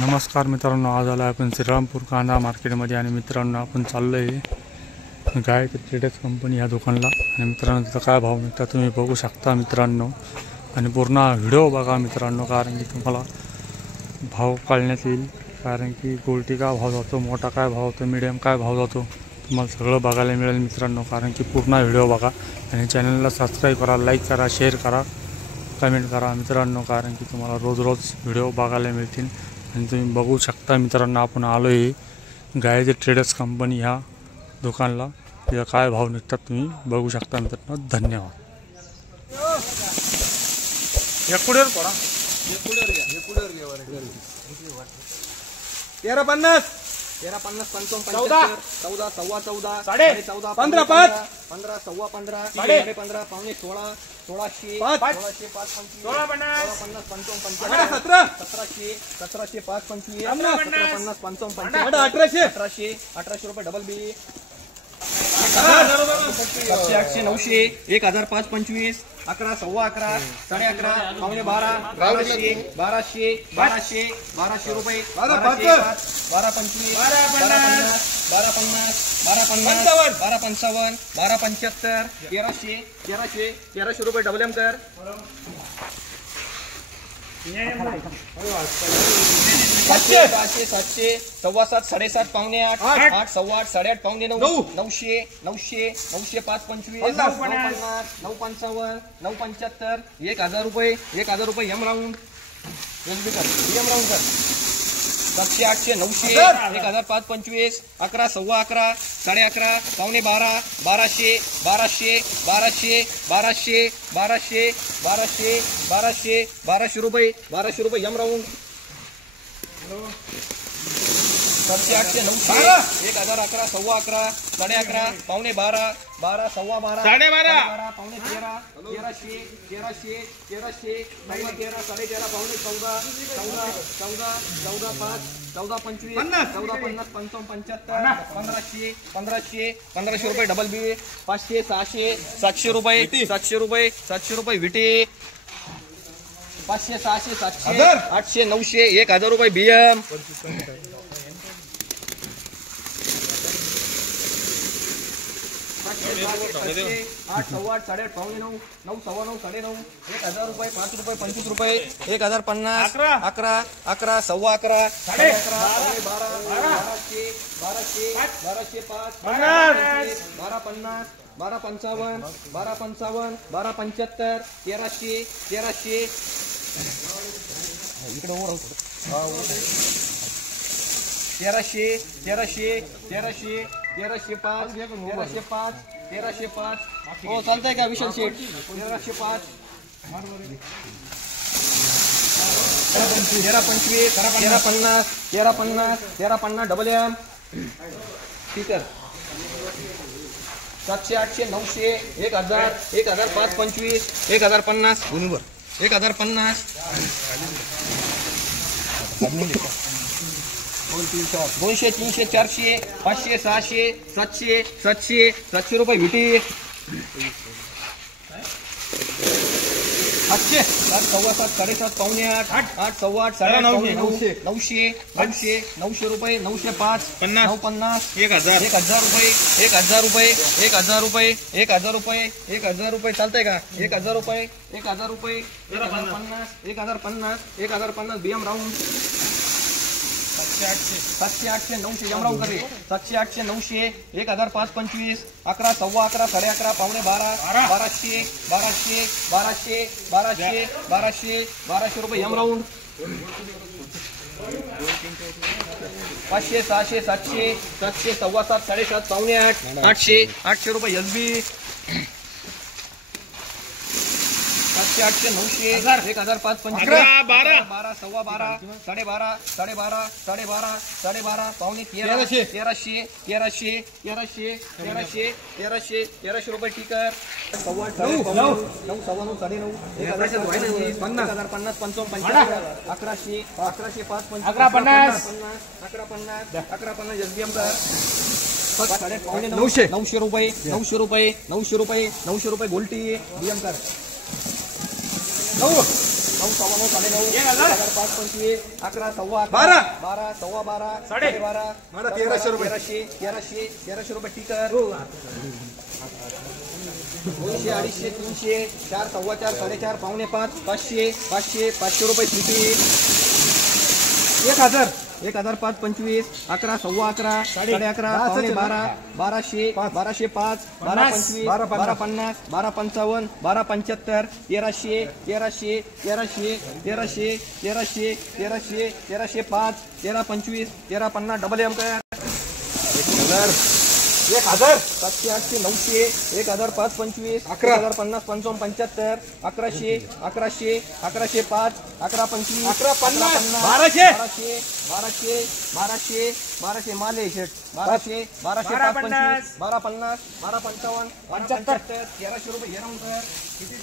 नमस्कार मित्रांनो, आज आलो आपण श्रीरामपूर कांदा मार्केटमध्ये आणि मित्रांनो आपण चाललो आहे गायत्री ट्रेडर्स कंपनी या दुकानाला। आणि मित्रांनो तिथं काय भाव मिळतात तुम्ही बघू शकता मित्रांनो, आणि पूर्ण व्हिडिओ बघा मित्रांनो, कारण की तुम्हाला भाव कळण्यात येईल। कारण की गोल्टी काय भाव जातो, मोठा काय भाव जातो, मीडियम काय भाव जातो, तुम्हाला सगळं बघायला मिळेल मित्रांनो। कारण की पूर्ण व्हिडिओ बघा आणि चॅनलला सबस्क्राईब करा, लाईक करा, शेअर करा, कमेंट करा मित्रांनो, कारण की तुम्हाला रोज रोज व्हिडिओ बघायला मिळतील। आणि तुम्ही बघू शकता मित्रांनो, आपण आलो आहे गायत्री ट्रेडर्स कंपनी ह्या दुकानाला। तिथं काय भाव निघतात तुम्ही बघू शकता मित्रांनो। धन्यवाद। एकुडेर पडा 1350 1350 55 14 14 सव्वा 14 साडे 14 15 5 15 सव्वा 15 साडे 15 पावणे 16 1600 पाच 1600 5 25 16 50 50 55 17 1700 1700 5 25 50 50 55 1800 1800 1800 रुपये डबल बी 700 800 900 1000 5 25 11 सव्वा 11 साडे 11 पावणे 12 1200 1200 1200 1200 रुपये 12 25 12 25 12 50 12 50 12 55 12 75 1300 1300 1300 रुपये डबल एम कर 700 700 सव्वा 7 7.5 पावणे 8 8 सव्वा 8 8.5 पावणे 9 900 900 900 5 25 9 50 9 55 9 75 1000 रुपये 1000 रुपये एम राऊंड एम राऊंड कर 700 800 900 1000 5 25 11 सव्वा 11 साडे 11 पावणे 12 1200 1200 1200 1200 1200 1200 1200 1200 रुपये एम राऊंड 700 800 900 1000 11 सव्वा 11 साडे 11 पावणे 12 12 सव्वा 12 साडे 12 पावणे 13 1300 1300 1300 सव्वा 13 साडे 13 पावणे 14 14 14 5 14 25 14 50 55 75 1500 1500 रुपये डबल बी 500 600 700 रुपये 700 रुपये विटी 500 600 700 800 900 1000 रुपये बीएम 8 सव्वा 8 साडे 8 पावणे 9 9 सव्वा 9 साडे 9 1000 रुपये 5 रुपये 25 रुपये 1050 11 11 सव्वा 11 साडे 11 12 1200 1200 5 1250 1255 1255 1275 1300 इकडे ओर 1300 5 1300 5 हो चालतंय का विशाल शेठ 1300 5 1350 डबल एम ठीक आहे 700 800 900 1000 5 25 1050 1050 200 300 400 500 600 700 700 700 रुपये विटी 800 7 सव्वा 7 7.5 पावणे 8 8 सव्वा 8 साडे 900 900 रुपये 905 950 1000 रुपये 1000 रुपये चालतंय का 1000 रुपये 1050 बीएम राऊंड 700 800 900 एम राऊंड करे 700 800 900 1000 5 25 11 सव्वा 11 साडे 11 पावणे 12 1200 रुपये एम राऊंड 500 600 700 सव्वा 7 7.5 पावणे 8 800 रुपये एसबी 700 800 900 1000 5 25 12 सव्वा 12 साडे 12 पावणे 1300 रुपये टिकर सव्वा 9 सव्वा 9 साडे 9 1050 55 1100 5 1150 एसबीएम कर 900 रुपये गोल्टी बीएम कर 9 9 सव्वा 9 9.5 1005 25 11 सव्वा 12 12 सव्वा 12 साडे 12 मला 1300 रुपये. 1300 रुपये टिकर 200 250 300 4 सव्वा 4 4.5 पावणे 5 500 500 500 रुपये स्लिपी 1000 1005 25 11 सव्वा 11 11.5 पावणे 12 1200 1205 12 25 12 50 12 55 12 75 1300 1300 1300 1300 1300 1300 1305 13 25 13 50 डबल एम कर 1000 700 800 900 1005 25 11 1050 55 75 1100 1100 1105 11 25 11 50 1200 1200 माल आहे शेट 1200 12 25 12 50 12 55 75 1300 रुपये हे राहून कर किती